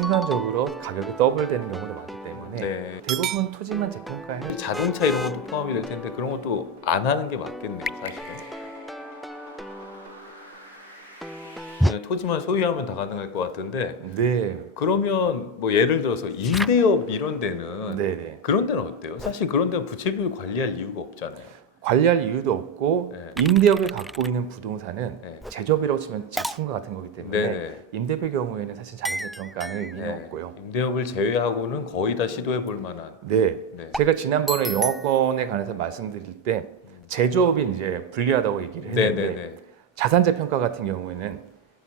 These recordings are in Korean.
순간적으로 가격이 더블되는 경우도 많기 때문에 네. 대부분 토지만 재평가해요. 자동차 이런 것도 포함이 될 텐데 그런 것도 안 하는 게 맞겠네요, 사실은. 그냥 토지만 소유하면 다 가능할 것 같은데 네. 그러면 뭐 예를 들어서 임대업 이런 데는 네네. 그런 데는 어때요? 사실 그런 데는 부채비율 관리할 이유가 없잖아요. 관리할 이유도 없고 네. 임대업을 갖고 있는 부동산은 네. 제조업이라고 치면 제품과 같은 거기 때문에 네네. 임대업의 경우에는 사실 자동차 평가는 의미가 네. 없고요. 임대업을 제외하고는 거의 다 시도해 볼 만한. 네. 네. 제가 지난번에 영업권에 관해서 말씀드릴 때 제조업이 이제 불리하다고 얘기를 했는데 네네네. 자산재 평가 같은 경우에는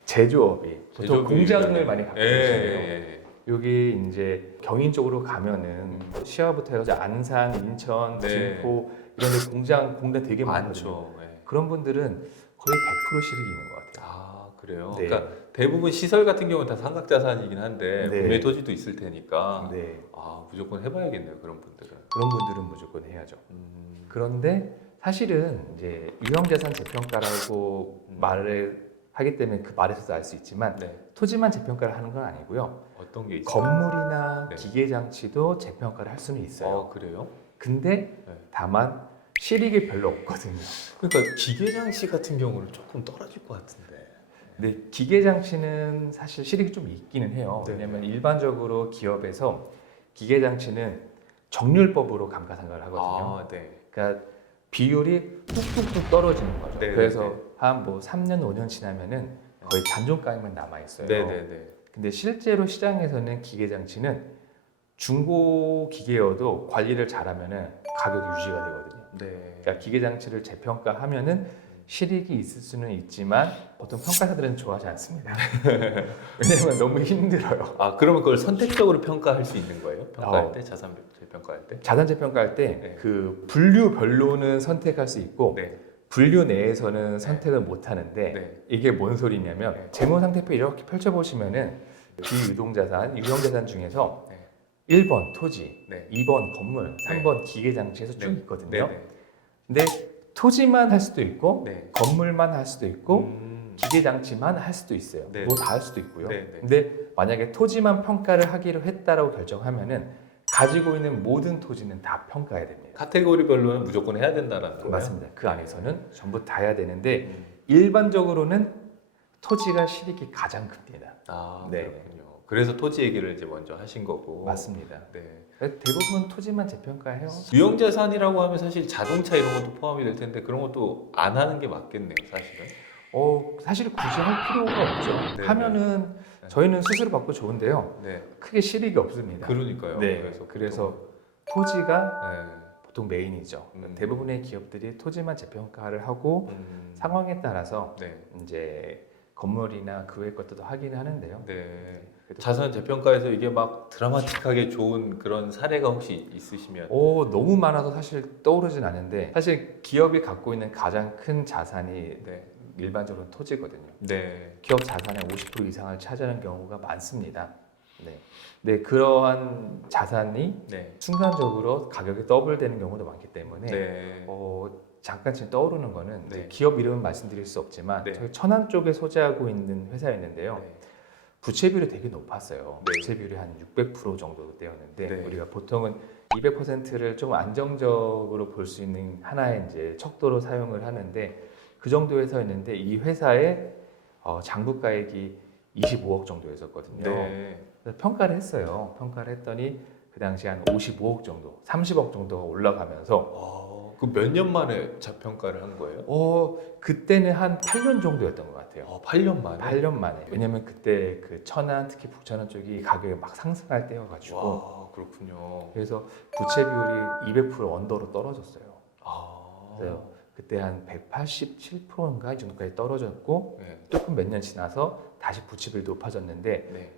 제조업이 보통 제조업이 공장을 유리하네. 많이 갖고 예, 계시네요. 예, 여기 이제 경인 쪽으로 가면은 시야부터 해서 안산, 인천, 네. 김포 이런 데 공장 되게 예. 많거든요. 많죠. 예. 그런 분들은 거의 100% 실익이 있는 것 같아요. 아, 그래요? 네. 그러니까 대부분 시설 같은 경우는 다 삼각자산이긴 한데 네. 구매 토지도 있을 테니까 네. 아, 무조건 해봐야겠네요, 그런 분들은. 그런 분들은 무조건 해야죠. 그런데 사실은 이제 유형자산 재평가라고 말을 하기 때문에 그 말에서도 알 수 있지만 네. 토지만 재평가를 하는 건 아니고요. 어떤 게 있어요? 건물이나 네. 기계장치도 재평가를 할 수는 있어요. 아, 그래요? 근데 네. 다만 실익이 별로 없거든요. 그러니까 기계장치 같은 경우는 조금 떨어질 것 같은데. 근데 기계장치는 사실 실익이 좀 있기는 해요. 네. 왜냐하면 일반적으로 기업에서 기계장치는 정률법으로 감가상각을 하거든요. 아, 네. 그러니까 비율이 뚝뚝뚝 떨어지는 거죠. 네, 그래서 네, 네. 한 뭐 3년, 5년 지나면은 거의 잔존가액만 남아 있어요. 네네네. 근데 실제로 시장에서는 기계장치는 중고 기계여도 관리를 잘하면은 가격이 유지가 되거든요. 네. 그러니까 기계장치를 재평가하면은 실익이 있을 수는 있지만 보통 평가사들은 좋아하지 않습니다. 왜냐면 너무 힘들어요. 아, 그러면 그걸 선택적으로 평가할 수 있는 거예요? 평가할 어. 때? 자산 재평가할 때? 자산 재평가할 때 네. 그 분류별로는 선택할 수 있고 네. 분류 내에서는 선택을 못 하는데 네. 이게 뭔 소리냐면 네. 재무상태표 이렇게 펼쳐보시면은 비유동자산, 유형자산 중에서 네. 1번 토지, 네. 2번 건물, 3번 기계장치에서 쭉 네. 있거든요. 네. 근데 토지만 할 수도 있고 네. 건물만 할 수도 있고 음. 기계장치만 할 수도 있어요. 네. 뭐 다 할 수도 있고요. 네. 네. 근데 만약에 토지만 평가를 하기로 했다라고 결정하면은 가지고 있는 모든 토지는 다 평가해야 됩니다. 카테고리별로는 무조건 해야 된다라는 거예요? 맞습니다. 그 안에서는 전부 다 해야 되는데 음. 일반적으로는 토지가 실익이 가장 큽니다. 아, 네. 그렇군요. 그래서 토지 얘기를 이제 먼저 하신 거고. 맞습니다. 네. 대부분 토지만 재평가해요. 유형자산이라고 하면 사실 자동차 이런 것도 포함이 될 텐데 그런 것도 안 하는 게 맞겠네요, 사실은. 사실 굳이 할 필요가 없죠. 네, 하면은 네. 저희는 수수료 받고 좋은데요. 네. 크게 실익이 없습니다. 그러니까요. 네. 그래서 토지가 네. 보통 메인이죠. 음. 대부분의 기업들이 토지만 재평가를 하고 상황에 따라서 네. 이제 건물이나 그 외의 것들도 하긴 하는데요. 네. 그래도 자산 재평가에서 이게 막 드라마틱하게 좋은 그런 사례가 혹시 있으시면? 너무 많아서 사실 떠오르진 않는데 사실 기업이 갖고 있는 가장 큰 자산이 네. 일반적으로 토지거든요. 네. 기업 자산의 50% 이상을 차지하는 경우가 많습니다. 네. 네, 그러한 자산이 네. 순간적으로 가격이 더블되는 경우도 많기 때문에 네. 잠깐 지금 떠오르는 거는 네. 이제 기업 이름은 말씀드릴 수 없지만 네. 저희 천안 쪽에 소재하고 있는 회사였는데요. 네. 부채비율이 되게 높았어요. 네. 부채비율이 한 600% 정도 되었는데 네. 우리가 보통은 200%를 좀 안정적으로 볼 수 있는 하나의 이제 척도로 사용을 하는데 그 정도 회사였는데 이 회사의 장부가액이 25억 정도였었거든요. 네. 그래서 평가를 했어요. 평가를 했더니 그 당시 한 55억 정도, 30억 정도가 올라가면서 그 몇 년 만에 자평가를 한 거예요? 그때는 한 8년 정도였던 것 같아요. 8년 만에? 8년 만에. 왜냐면 그때 그 천안, 특히 북천안 쪽이 가격이 막 상승할 때여가지고 와, 그렇군요. 그래서 부채비율이 200% 언더로 떨어졌어요. 아. 그래서 그때 한 187%인가 이 정도까지 떨어졌고 네. 조금 몇 년 지나서 다시 부채비율이 높아졌는데 네.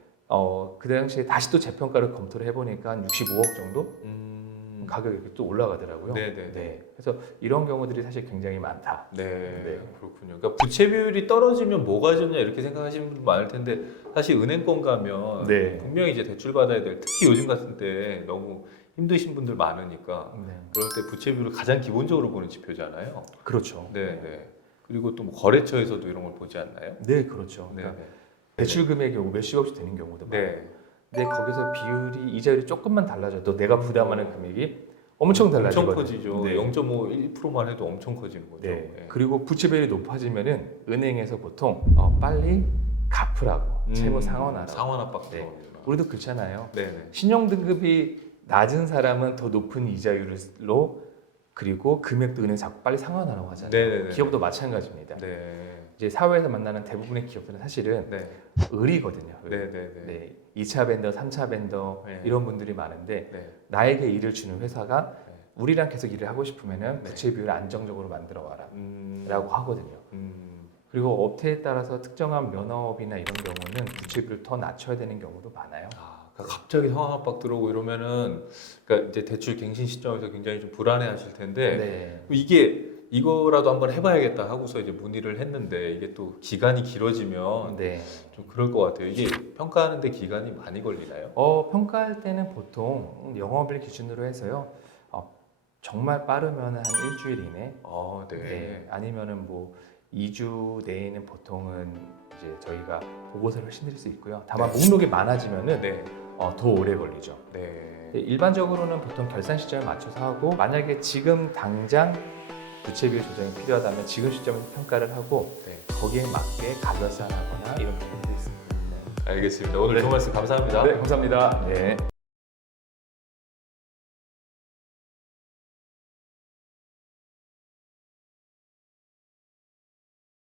그 당시에 다시 또 재평가를 검토를 해보니까 한 65억 정도 가격이 이렇게 또 올라가더라고요. 네네. 네. 그래서 이런 경우들이 사실 굉장히 많다. 네, 네. 그렇군요. 그러니까 부채 비율이 떨어지면 뭐가 좋냐 이렇게 생각하시는 분들 많을 텐데 사실 은행권 가면 네. 분명히 이제 대출 받아야 될 특히 요즘 같은 때 너무 힘드신 분들 많으니까 네. 그럴 때 부채 비율을 가장 기본적으로 보는 지표잖아요. 그렇죠. 네, 네. 그리고 또 뭐 거래처에서도 이런 걸 보지 않나요? 네, 그렇죠. 네, 그러니까 대출 금액이 몇십억씩 되는 경우도 많아요. 네. 근데 거기서 비율이 이자율이 조금만 달라져도 내가 부담하는 금액이 엄청 달라지거든요. 엄청 커지죠. 네. 0.5, 1%만 해도 엄청 커지는 거죠. 네. 네. 그리고 부채 비율이 높아지면은 은행에서 보통 빨리 갚으라고 채무 상환하라고. 상환 압박 네. 들어오는구나. 우리도 그렇잖아요. 네네. 신용 등급이 낮은 사람은 더 높은 이자율로 그리고 금액도 은행 자꾸 빨리 상환하라고 하잖아요. 네네네. 기업도 마찬가지입니다. 네. 이제 사회에서 만나는 대부분의 기업들은 사실은 네. 을이거든요. 네네네. 네. 2차 벤더, 3차 벤더 네. 이런 분들이 많은데 네. 나에게 일을 주는 회사가 네. 우리랑 계속 일을 하고 싶으면은 네. 부채 비율을 안정적으로 만들어 와라 라고 하거든요. 음. 그리고 업태에 따라서 특정한 면허업이나 이런 경우는 부채 비율을 더 낮춰야 되는 경우도 많아요. 그러니까 갑자기 상황 압박 들어오고 이러면은 그러니까 이제 대출 갱신 시점에서 굉장히 좀 불안해하실 텐데 네. 이거라도 한번 해봐야겠다 하고서 이제 문의를 했는데 이게 또 기간이 길어지면 네. 좀 그럴 것 같아요. 이게 평가하는데 기간이 많이 걸리나요? 평가할 때는 보통 영업일 기준으로 해서요. 정말 빠르면 한 일주일 이내, 네. 네. 아니면은 뭐 2주 내에는 보통은 이제 저희가 보고서를 신드릴 수 있고요. 다만 목록이 많아지면은 네. 더 오래 걸리죠. 네. 일반적으로는 보통 결산 시점에 맞춰서 하고 만약에 지금 당장 부채 비율 조정이 필요하다면 지금 시점에서 평가를 하고 네. 거기에 맞게 가결산하거나 이런 부분들이 있습니다. 알겠습니다. 오늘 네. 좋은 말씀 감사합니다. 네, 감사합니다. 네.